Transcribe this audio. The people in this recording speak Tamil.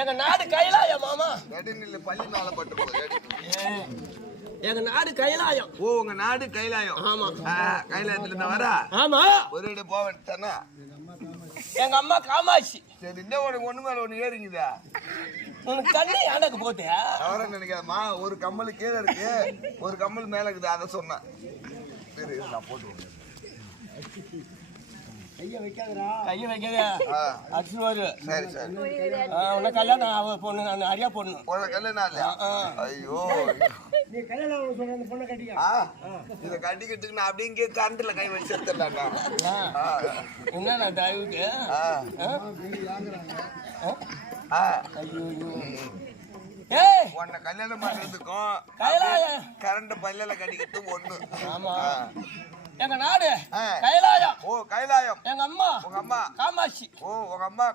எங்க நாடு கைலாயம் மாமா. பள்ளி மேல பட்டு போகுது. எங்க நாடு கைலாயம். ஓ, உங்க நாடு கைலாயம். ஆமா. கைலாயத்துல இருந்து வரா. ஆமா. ஒரு இடம் போவேன். எங்க அம்மா காமாட்சி. சரி, இன்னும் உனக்கு ஒண்ணு மேல ஒண்ணு ஏறிக்குதா? உனக்கு தண்ணி எனக்கு போட்டியா? அவரை நினைக்காதமா, ஒரு கம்மல் கீழே இருக்கு, ஒரு கம்மல் மேல இருக்குது. அதை சொன்னேன். சரி, நான் போட்டு கைய வைக்காதடா. கைய வைக்காத. அடிச்சுடுவாரு. சரி சரி. உனக்கு கல்யாணம் பொண்ணு நான் அரியா பொண்ணு. உனக்கு கல்யாணம் இல்லையா? ஐயோ, நீ கல்யாணம் சொல்ற அந்த பொண்ணை கட்டிக்க. இதை கட்டிக்கிட்டு நான் அப்படியே இங்கே கரண்டில் கை வச்சு எடுத்துட்டாங்க. என்னடா டைவுக்கு? உன்னை கல்யாணம் பண்றதுக்கும் கரண்ட் பல்லில கட்டிக்கிட்டு ஒண்ணு. ஆமா. எங்க நாடு கைலாயம். ஓ, கைலாயம். எங்க அம்மா உங்க அம்மா காமாட்சி. ஓ, உங்க அம்மா